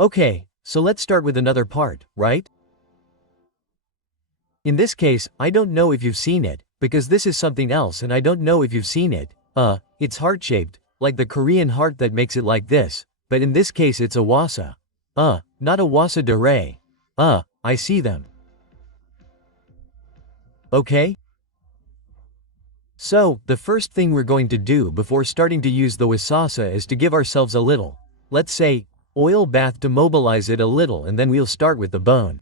Okay, so let's start with another part, right? In this case, I don't know if you've seen it, because this is something else and I don't know if you've seen it. It's heart-shaped, like the Korean heart that makes it like this, but in this case it's a wasa. Not a wasa de re. I see them. Okay? So, the first thing we're going to do before starting to use the wasasa is to give ourselves a little, let's say, oil bath to mobilize it a little, and then we'll start with the bone.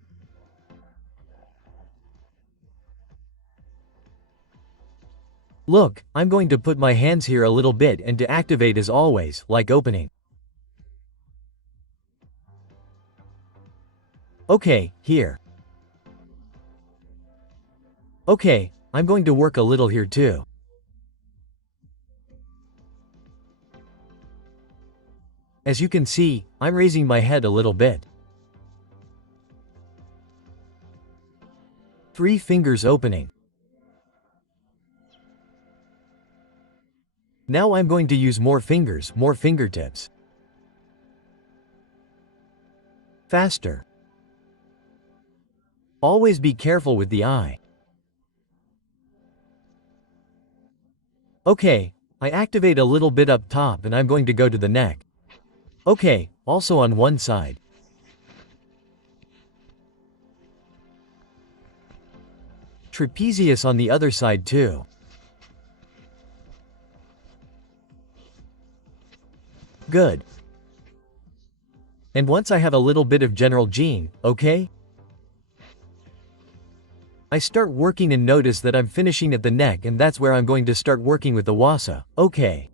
Look, I'm going to put my hands here a little bit and to activate as always, like opening. Okay, here. Okay, I'm going to work a little here too. As you can see, I'm raising my head a little bit. 3 fingers opening. Now I'm going to use more fingers, more fingertips. Faster. Always be careful with the eye. Okay, I activate a little bit up top and I'm going to go to the neck. Okay, also on one side. Trapezius on the other side too. Good. And once I have a little bit of general gene, okay? I start working and notice that I'm finishing at the neck, and that's where I'm going to start working with the wasa, okay.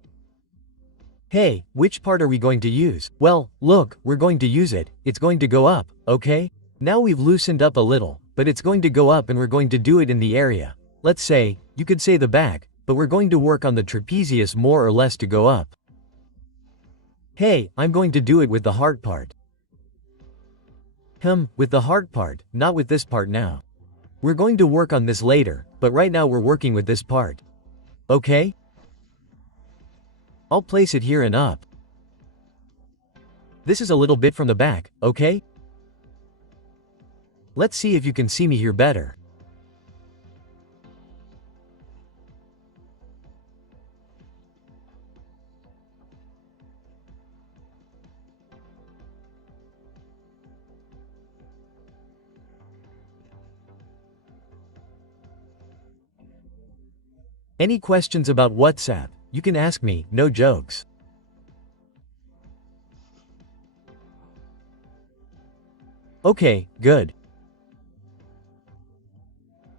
Hey, which part are we going to use? Well, look, we're going to use it, it's going to go up, okay? Now we've loosened up a little, but it's going to go up and we're going to do it in the area. Let's say, you could say the back, but we're going to work on the trapezius more or less to go up. Hey, I'm going to do it with the heart part. With the heart part, not with this part now. We're going to work on this later, but right now we're working with this part. Okay? I'll place it here and up. This is a little bit from the back, okay? Let's see if you can see me here better. Any questions about WhatsApp, you can ask me, no jokes. Okay, good.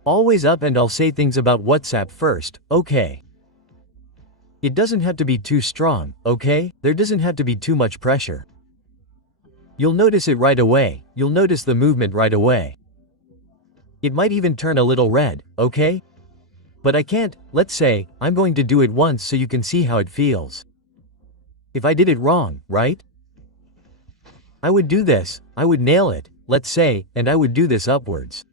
Always up, and I'll say things about WhatsApp first, okay? It doesn't have to be too strong, okay? There doesn't have to be too much pressure. You'll notice it right away, you'll notice the movement right away. It might even turn a little red, okay? But I can't, let's say, I'm going to do it once so you can see how it feels. If I did it wrong, right? I would do this, I would nail it, let's say, and I would do this upwards.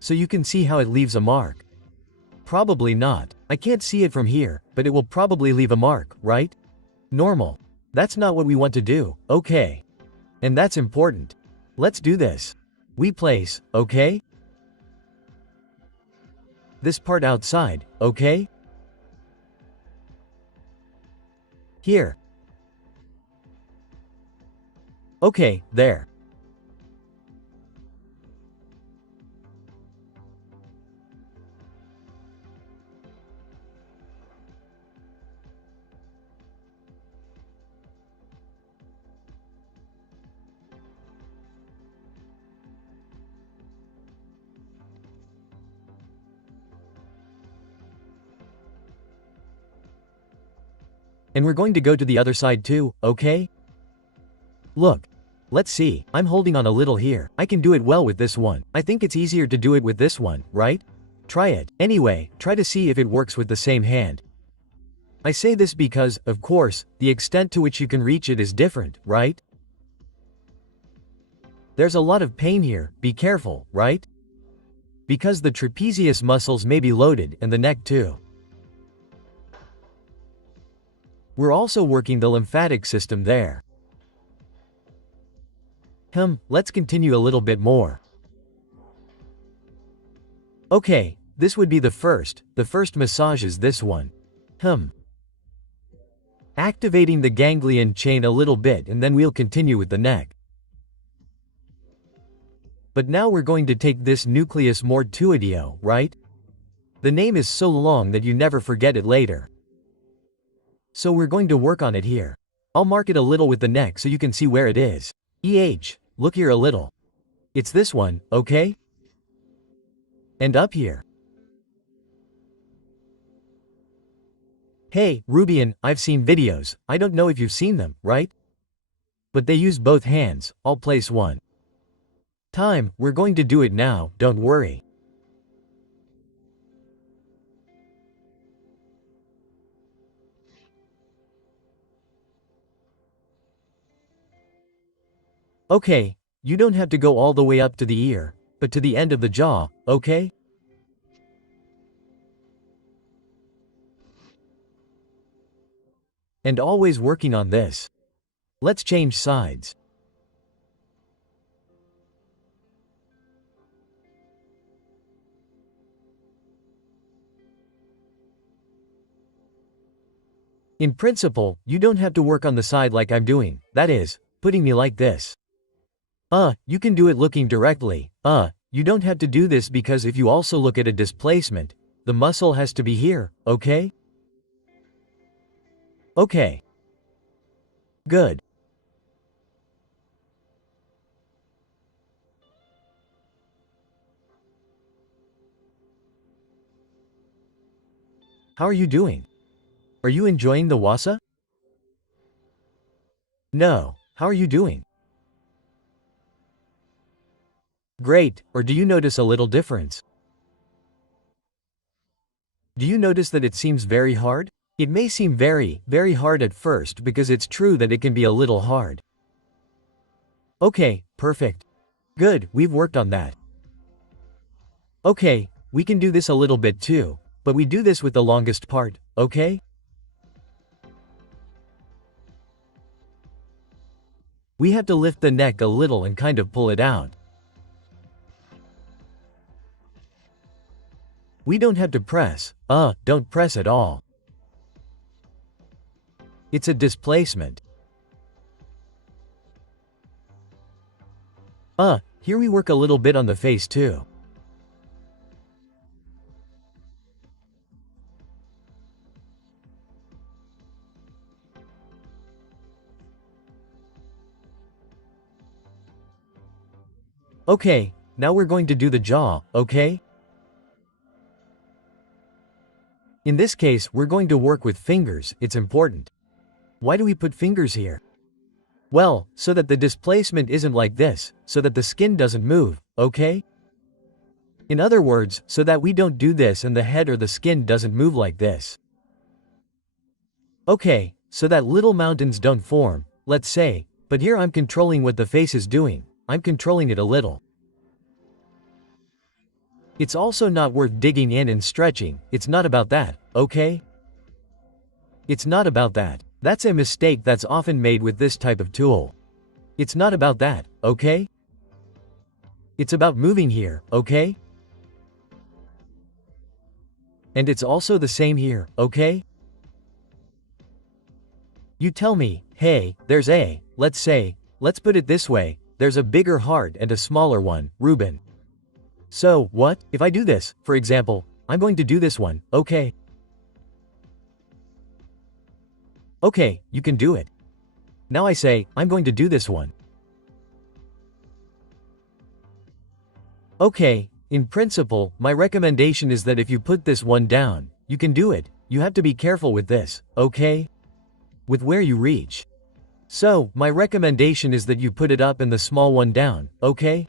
So you can see how it leaves a mark. Probably not, I can't see it from here, but it will probably leave a mark, right? Normal. That's not what we want to do, okay? And that's important. Let's do this. We place, okay? This part outside, okay? Here. Okay, there. And we're going to go to the other side too, okay? Look. Let's see, I'm holding on a little here. I can do it well with this one. I think it's easier to do it with this one, right? Try it. Anyway, try to see if it works with the same hand. I say this because, of course, the extent to which you can reach it is different, right? There's a lot of pain here, be careful, right? Because the trapezius muscles may be loaded, and the neck too. We're also working the lymphatic system there. Let's continue a little bit more. Okay, this would be the first massage is this one. Activating the ganglion chain a little bit and then we'll continue with the neck. But now we're going to take this nucleus mortuodio, right? The name is so long that you never forget it later. So we're going to work on it here. I'll mark it a little with the neck so you can see where it is. Look here a little. It's this one, okay? And up here. Hey, Rubian, I've seen videos, I don't know if you've seen them, right? But they use both hands, I'll place one. We're going to do it now, don't worry. Okay, you don't have to go all the way up to the ear, but to the end of the jaw, okay? And always working on this. Let's change sides. In principle, you don't have to work on the side like I'm doing, that is, putting me like this. You can do it looking directly, you don't have to do this because if you also look at a displacement, the muscle has to be here, okay? Okay. Good. How are you doing? Are you enjoying the Gua Sha? No, how are you doing? Great, or do you notice a little difference? Do you notice that it seems very hard? It may seem very hard at first because it's true that it can be a little hard. Okay, perfect. Good, we've worked on that. Okay, we can do this a little bit too, but we do this with the longest part, okay? We have to lift the neck a little and kind of pull it out. We don't have to press, don't press at all. It's a displacement. Here we work a little bit on the face too. Okay, now we're going to do the jaw, okay? In this case, we're going to work with fingers, it's important. Why do we put fingers here? Well, so that the displacement isn't like this, so that the skin doesn't move, okay? In other words, so that we don't do this and the head or the skin doesn't move like this. Okay, so that little mountains don't form, let's say, but here I'm controlling what the face is doing, I'm controlling it a little. It's also not worth digging in and stretching, it's not about that, okay? It's not about that. That's a mistake that's often made with this type of tool. It's not about that, okay? It's about moving here, okay? And it's also the same here, okay? You tell me, hey, there's let's say, let's put it this way, there's a bigger heart and a smaller one, Ruben. So, what, if I do this, for example, I'm going to do this one, okay? Okay, you can do it. Now I say, I'm going to do this one. Okay, in principle, my recommendation is that if you put this one down, you can do it, you have to be careful with this, okay? With where you reach. So, my recommendation is that you put it up and the small one down, okay?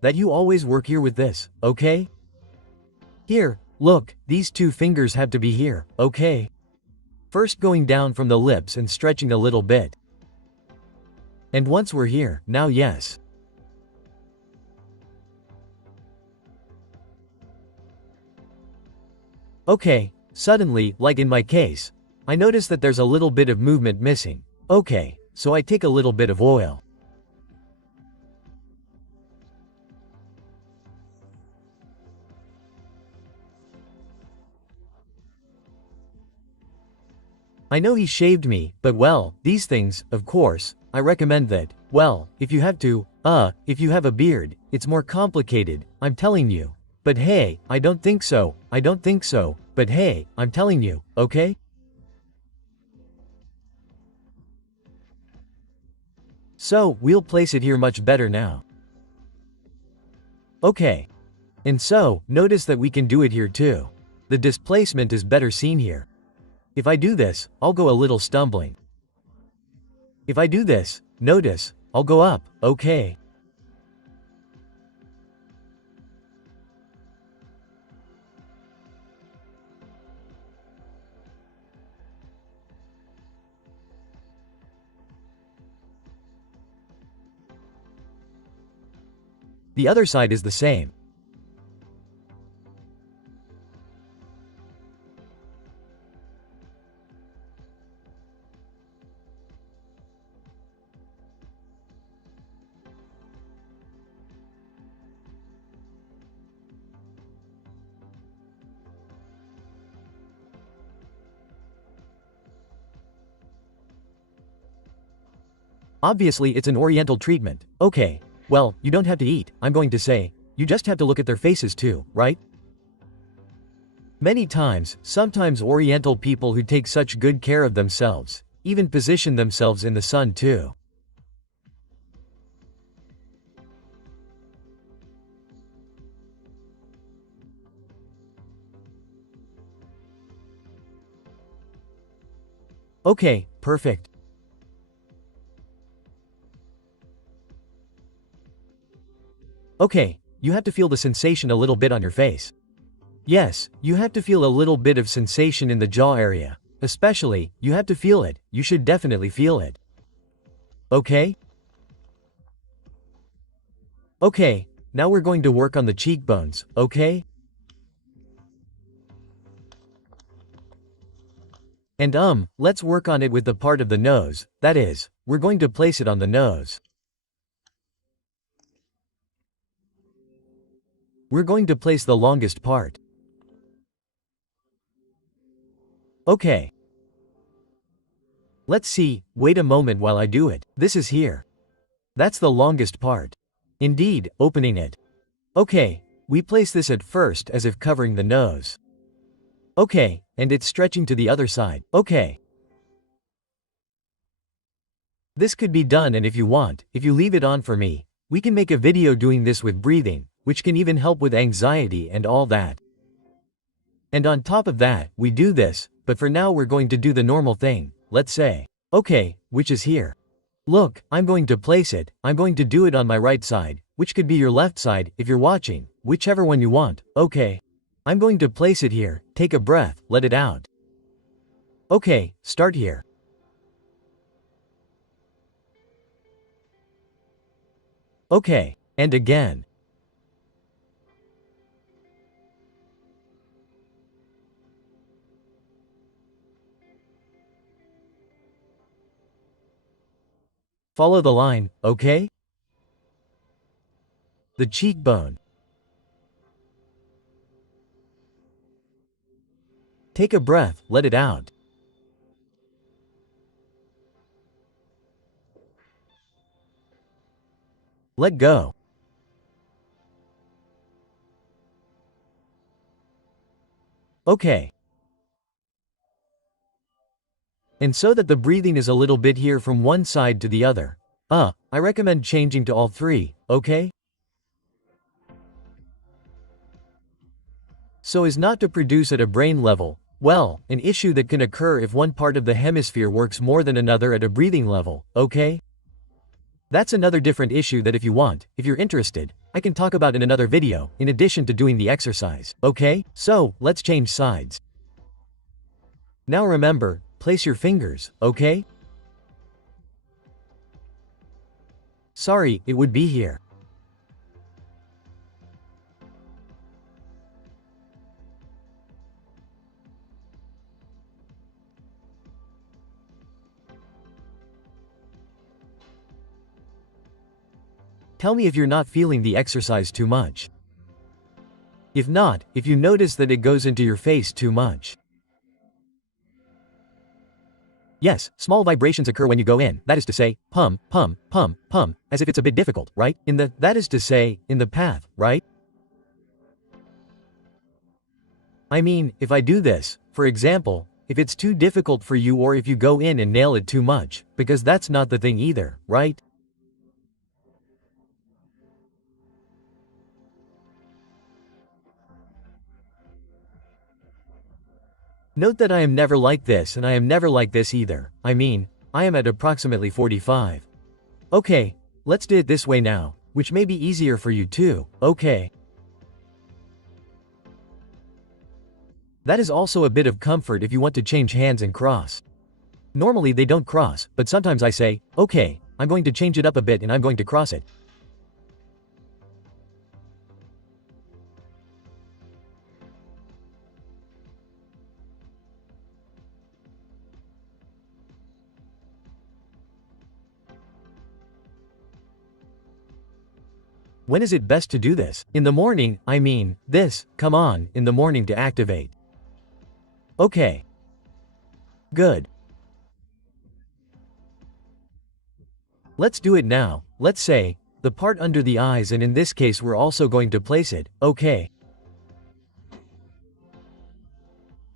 That you always work here with this, okay? Here, look, these two fingers have to be here, okay? First going down from the lips and stretching a little bit. And once we're here, now yes. Okay, suddenly, like in my case, I notice that there's a little bit of movement missing. Okay, so I take a little bit of oil. I know he shaved me, but well, these things, of course, I recommend that, well, if you have to, if you have a beard, it's more complicated, I'm telling you. But hey, I don't think so, but hey, I'm telling you, okay? So, we'll place it here much better now. Okay. And so, notice that we can do it here too. The displacement is better seen here. If I do this, I'll go a little stumbling. If I do this, notice, I'll go up, okay? The other side is the same. Obviously it's an oriental treatment, okay. Well, you don't have to eat, I'm going to say. You just have to look at their faces too, right? Many times, sometimes oriental people who take such good care of themselves, even position themselves in the sun too. Okay, perfect. Okay, you have to feel the sensation a little bit on your face. Yes, you have to feel a little bit of sensation in the jaw area. Especially, you have to feel it, you should definitely feel it. Okay? Okay, now we're going to work on the cheekbones, okay? And let's work on it with the part of the nose, that is, we're going to place it on the nose. We're going to place the longest part. Okay. Let's see, wait a moment while I do it. This is here. That's the longest part. Indeed, opening it. Okay, we place this at first as if covering the nose. Okay, and it's stretching to the other side. Okay. This could be done, and if you want, if you leave it on for me, we can make a video doing this with breathing, which can even help with anxiety and all that. And on top of that, we do this, but for now we're going to do the normal thing, let's say. Okay, which is here. Look, I'm going to place it, I'm going to do it on my right side, which could be your left side, if you're watching, whichever one you want, okay. I'm going to place it here, take a breath, let it out. Okay, start here. Okay, and again. Follow the line, okay? The cheekbone. Take a breath, let it out. Let go. Okay. And so that the breathing is a little bit here from one side to the other. I recommend changing to all three, okay? So as not to produce at a brain level, well, an issue that can occur if one part of the hemisphere works more than another at a breathing level, okay? That's another different issue that if you want, if you're interested, I can talk about in another video, in addition to doing the exercise, okay? So, let's change sides. Now remember, place your fingers, okay? Sorry, it would be here. Tell me if you're not feeling the exercise too much. If not, if you notice that it goes into your face too much. Yes, small vibrations occur when you go in, that is to say, pum, pum, pum, pum, as if it's a bit difficult, right? That is to say, in the path, right? I mean, if I do this, for example, if it's too difficult for you or if you go in and nail it too much, because that's not the thing either, right? Note that I am never like this and I am never like this either. I mean, I am at approximately 45. Okay, let's do it this way now, which may be easier for you too, okay. That is also a bit of comfort if you want to change hands and cross. Normally they don't cross, but sometimes I say, okay, I'm going to change it up a bit and I'm going to cross it. When is it best to do this? In the morning, I mean, come on, in the morning to activate. Okay. Good. Let's do it now. Let's say, the part under the eyes, and in this case we're also going to place it, okay.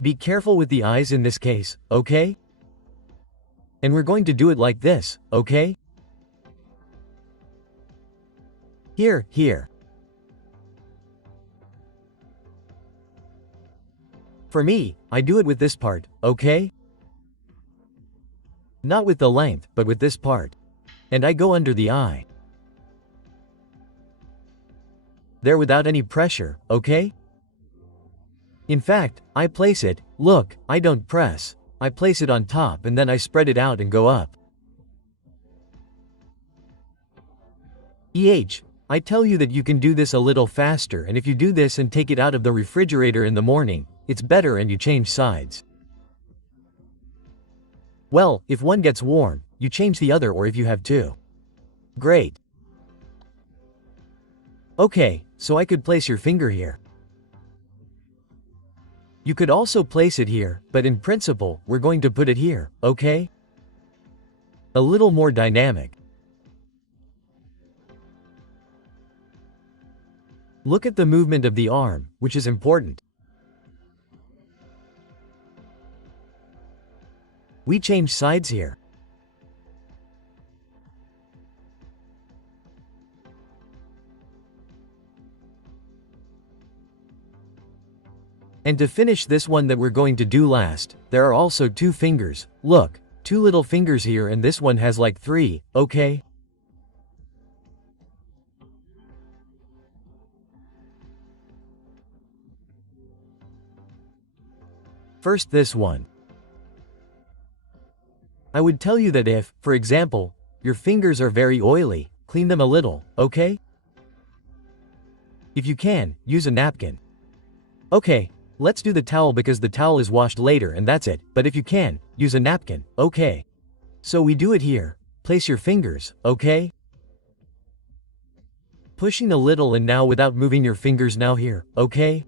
Be careful with the eyes in this case, okay? And we're going to do it like this, okay? Here, here. For me, I do it with this part, okay? Not with the length, but with this part. And I go under the eye. There without any pressure, okay? In fact, I place it, look, I don't press. I place it on top and then I spread it out and go up. I tell you that you can do this a little faster, and if you do this and take it out of the refrigerator in the morning, it's better and you change sides. Well, if one gets warm, you change the other, or if you have two. Great. Okay, so I could place your finger here. You could also place it here, but in principle, we're going to put it here, okay? A little more dynamic. Look at the movement of the arm, which is important. We change sides here. And to finish this one that we're going to do last, there are also two fingers. Look, two little fingers here, and this one has like three, okay? First this one. I would tell you that if, for example, your fingers are very oily, clean them a little, okay? If you can, use a napkin. Okay, let's do the towel because the towel is washed later and that's it, but if you can, use a napkin, okay? So we do it here. Place your fingers, okay? Pushing a little and now without moving your fingers now here, okay?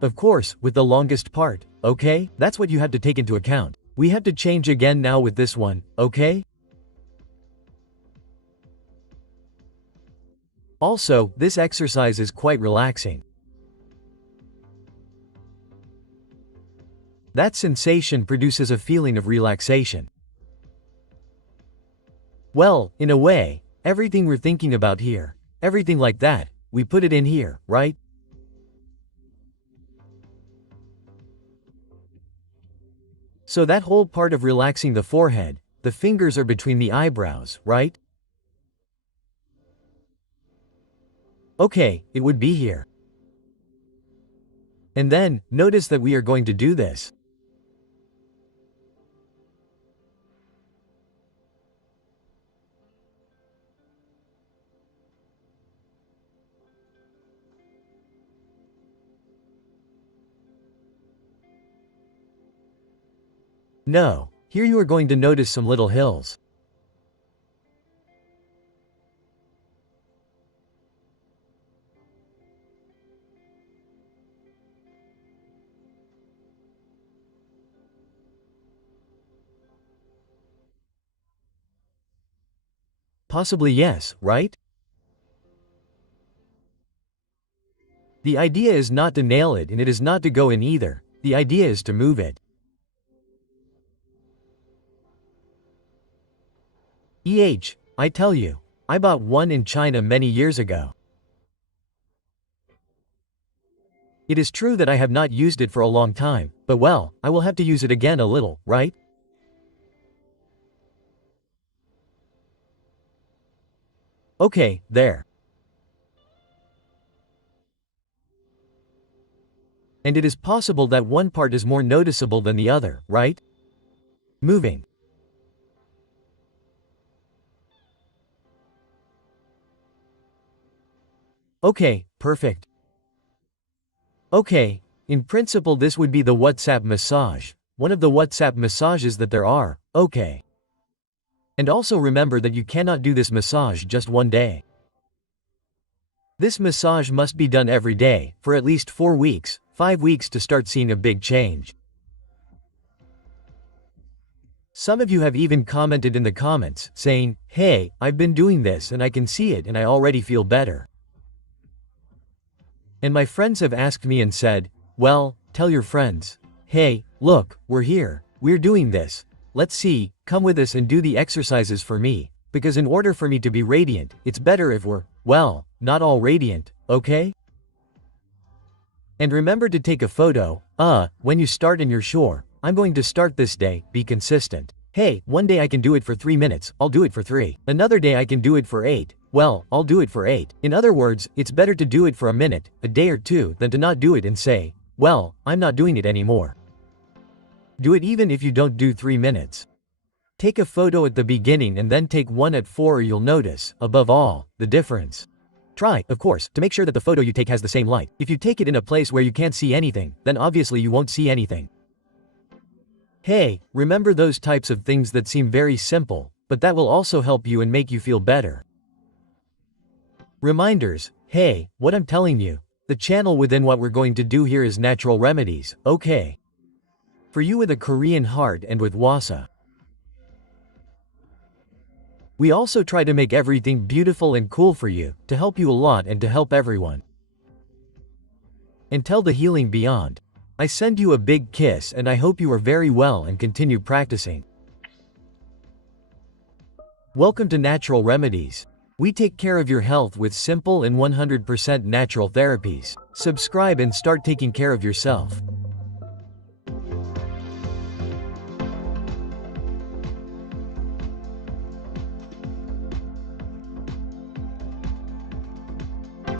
Of course, with the longest part, okay? That's what you have to take into account. We have to change again now with this one, okay? Also, this exercise is quite relaxing. That sensation produces a feeling of relaxation. Well, in a way, everything we're thinking about here, everything like that, we put it in here, right? So that whole part of relaxing the forehead, the fingers are between the eyebrows, right? Okay, it would be here. And then, notice that we are going to do this. No, here you are going to notice some little hills. Possibly yes, right? The idea is not to nail it and it is not to go in either. The idea is to move it. I tell you, I bought one in China many years ago. It is true that I have not used it for a long time, but well, I will have to use it again a little, right? Okay, there. And it is possible that one part is more noticeable than the other, right? Moving. Okay, perfect. Okay, in principle this would be the WhatsApp massage, one of the WhatsApp massages that there are, okay. And also remember that you cannot do this massage just one day. This massage must be done every day, for at least 4 weeks, 5 weeks to start seeing a big change. Some of you have even commented in the comments, saying, hey, I've been doing this and I can see it and I already feel better. And my friends have asked me and said, well, tell your friends, hey, look, we're here, we're doing this, let's see, come with us and do the exercises for me, because in order for me to be radiant, it's better if we're, well, not all radiant, okay? And remember to take a photo, when you start and you're sure, I'm going to start this day, be consistent. Hey, one day I can do it for 3 minutes, I'll do it for 3. Another day I can do it for 8. Well, I'll do it for 8. In other words, it's better to do it for a minute, a day or 2, than to not do it and say, well, I'm not doing it anymore. Do it even if you don't do 3 minutes. Take a photo at the beginning and then take one at 4 or you'll notice, above all, the difference. Try, of course, to make sure that the photo you take has the same light. If you take it in a place where you can't see anything, then obviously you won't see anything. Hey, remember those types of things that seem very simple, but that will also help you and make you feel better. Reminders, hey, what I'm telling you, the channel within what we're going to do here is natural remedies, okay? For you with a Korean heart and with Gua Sha. We also try to make everything beautiful and cool for you, to help you a lot and to help everyone. Until the healing beyond. I send you a big kiss and I hope you are very well and continue practicing. Welcome to Natural Remedies. We take care of your health with simple and 100% natural therapies. Subscribe and start taking care of yourself.